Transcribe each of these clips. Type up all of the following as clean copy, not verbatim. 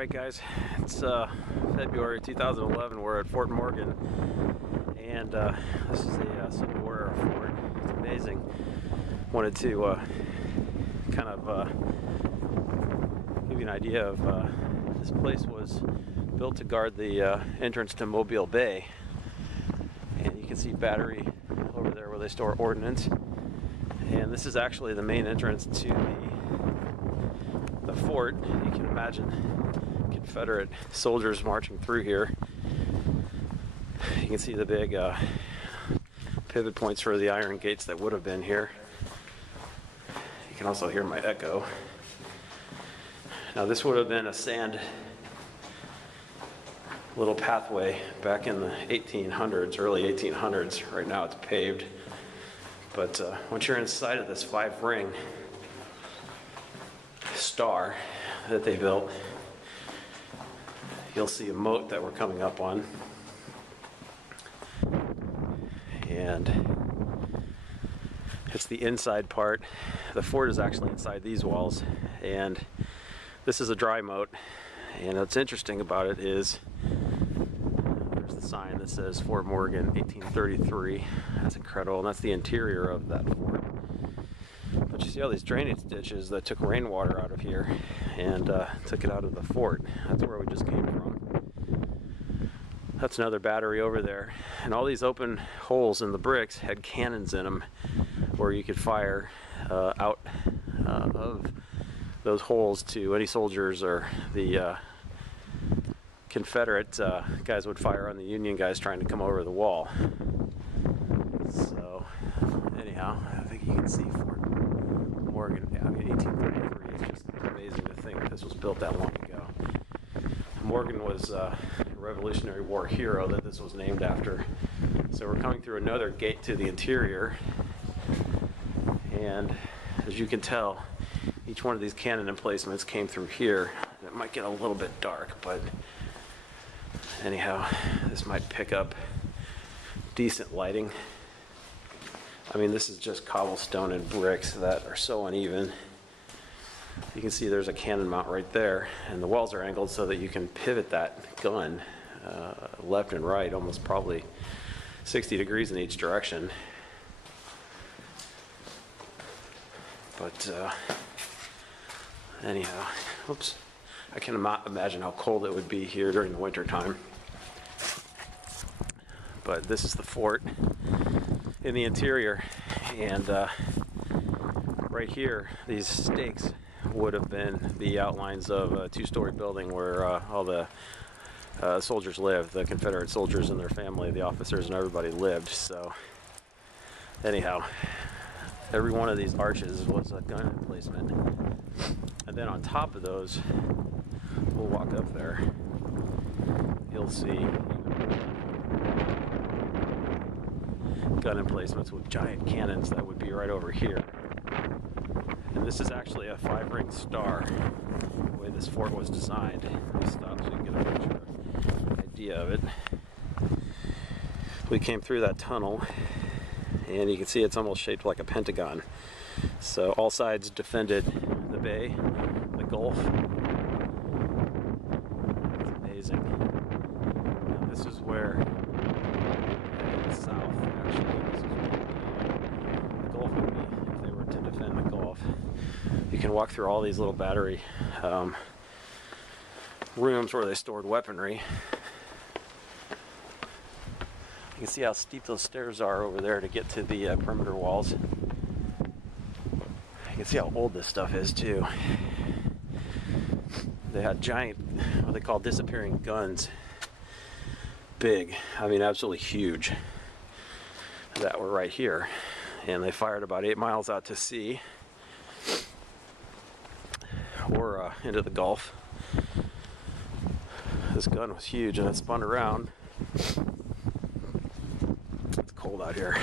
Alright guys, it's February 2011. We're at Fort Morgan, and this is the Civil War era fort. It's amazing. Wanted to kind of give you an idea of this place was built to guard the entrance to Mobile Bay, and you can see Battery over there where they store ordnance, and this is actually the main entrance to the fort. You can imagine Confederate soldiers marching through here. You can see the big pivot points for the iron gates that would have been here. You can also hear my echo. Now this would have been a sand little pathway back in the 1800s, early 1800s. Right now it's paved. But once you're inside of this 5-ring star that they built, you'll see a moat that we're coming up on, and it's the inside part. The fort is actually inside these walls, and this is a dry moat. And what's interesting about it is there's the sign that says Fort Morgan 1833. That's incredible, and that's the interior of that fort. But you see all these drainage ditches that took rainwater out of here and took it out of the fort. That's where we just came from. That's another battery over there. And all these open holes in the bricks had cannons in them where you could fire out of those holes to any soldiers, or the Confederate guys would fire on the Union guys trying to come over the wall. So anyhow, I think you can see Fort Morgan. I mean, 1833 is just amazing to think this was built that long ago. Morgan was a Revolutionary War hero that this was named after. So we're coming through another gate to the interior, and as you can tell, each one of these cannon emplacements came through here. It might get a little bit dark, but anyhow, this might pick up decent lighting. I mean, this is just cobblestone and bricks that are so uneven. You can see there's a cannon mount right there, and the walls are angled so that you can pivot that gun left and right, almost probably 60 degrees in each direction. But anyhow, oops, I can imagine how cold it would be here during the winter time. But this is the fort in the interior, and right here, these stakes would have been the outlines of a 2-story building where all the soldiers lived, the Confederate soldiers and their family, the officers and everybody lived. So anyhow, every one of these arches was a gun emplacement. And then on top of those, we'll walk up there, you'll see gun emplacements with giant cannons that would be right over here. And this is actually a 5-ring star, the way this fort was designed. Let me stop so you can get a picture, idea of it. We came through that tunnel, and you can see it's almost shaped like a pentagon. So all sides defended the bay, the Gulf. It's amazing. And this is where south, actually, this is where the Gulf would be if they were to defend the Gulf. You can walk through all these little battery rooms where they stored weaponry. You can see how steep those stairs are over there to get to the perimeter walls. You can see how old this stuff is too. They had giant, what they call disappearing guns. Big, I mean absolutely huge, that were right here. And they fired about 8 miles out to sea, or into the Gulf. This gun was huge, and it spun around. It's cold out here.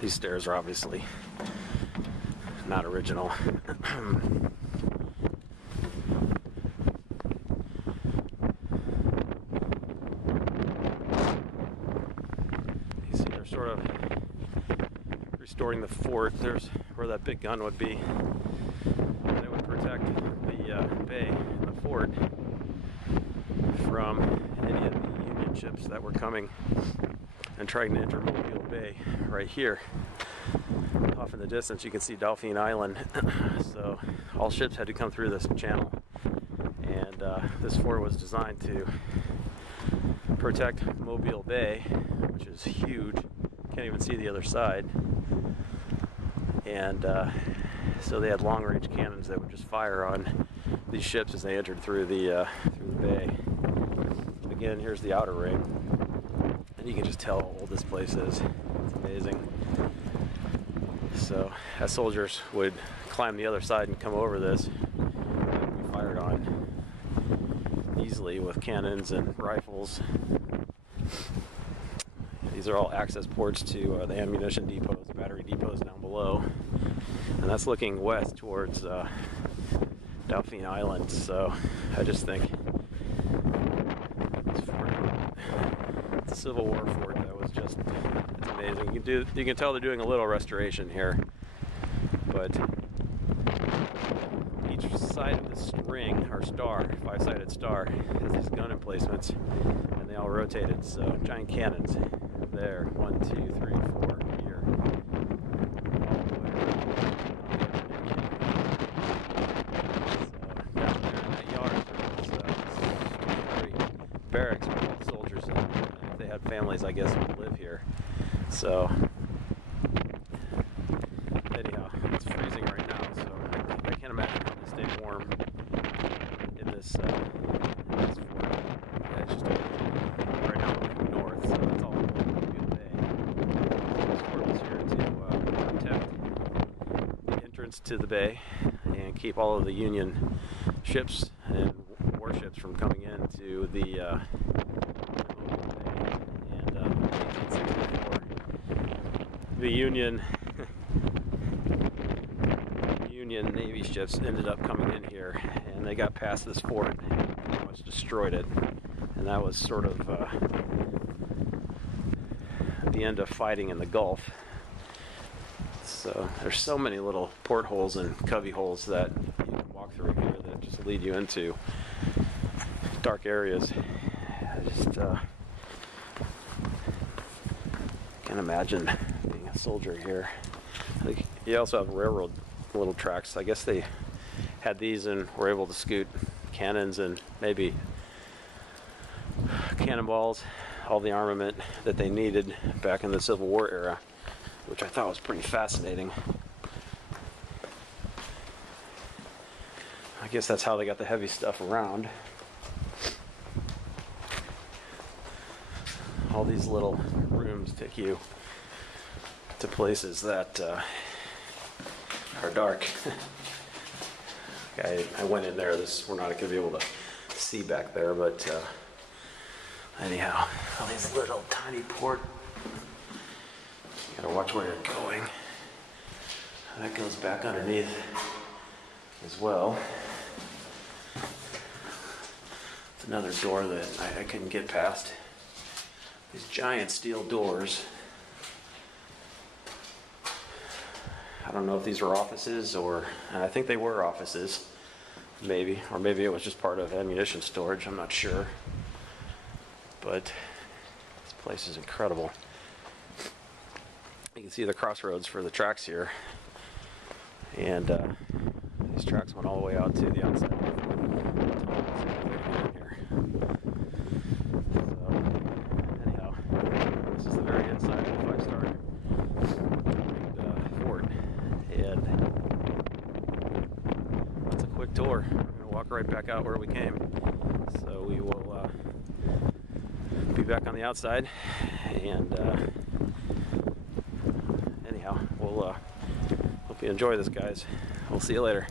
These stairs are obviously not original. You see they're sort of restoring the fort. There's where that big gun would be, and it would protect the bay. fort from any of the Union ships that were coming and trying to enter Mobile Bay. Right here, off in the distance, you can see Dauphine Island. So all ships had to come through this channel, and this fort was designed to protect Mobile Bay, which is huge. Can't even see the other side. And so they had long-range cannons that would just fire on these ships as they entered through the bay. Again, here's the outer ring, and you can just tell how old this place is. It's amazing. So as soldiers would climb the other side and come over this, they would be fired on easily with cannons and rifles. These are all access ports to the ammunition depots, battery depots down below, and that's looking west towards Dauphine Island. So I just think this fort, it's a Civil War fort that was just, it's amazing. You can tell they're doing a little restoration here, but each side of this ring or star, five-sided star, has these gun emplacements, and they all rotated. So giant cannons there, 1, 2, 3, 4 here, all the way around. So down there in that yard, there was barracks for all the soldiers, and if they had families, I guess, would live here. So anyhow, it's freezing right now, so I can't imagine how they stay warm in this fort. Yeah, it's just right now we're looking north, so that's all Mobile Bay. This fort was here to protect the entrance to the bay and keep all of the Union ships and warships from coming into the Mobile Bay. And in 1864, the Union Navy ships ended up coming in here, and they got past this fort and pretty much destroyed it. And that was sort of the end of fighting in the Gulf. So there's so many little portholes and cubby holes that you can walk through here that just lead you into dark areas. I just can't imagine being a soldier here. Like, you also have railroad little tracks. I guess they had these and were able to scoot cannons and maybe cannonballs, all the armament that they needed back in the Civil War era, which I thought was pretty fascinating. I guess that's how they got the heavy stuff around. All these little rooms take you to places that are dark. I went in there. We're not going to be able to see back there, but anyhow, all these little tiny port. You gotta watch where you're going. That goes back underneath as well. It's another door that I couldn't get past. These giant steel doors. I don't know if these were offices or, I think they were offices, maybe, or maybe it was just part of ammunition storage, I'm not sure. But this place is incredible. You can see the crossroads for the tracks here, and these tracks went all the way out to the outside. So anyhow, this is the very inside of the five-star fort, and it's a quick tour. We're going to walk right back out where we came, so we will be back on the outside, and anyhow, we'll hope you enjoy this, guys. We'll see you later.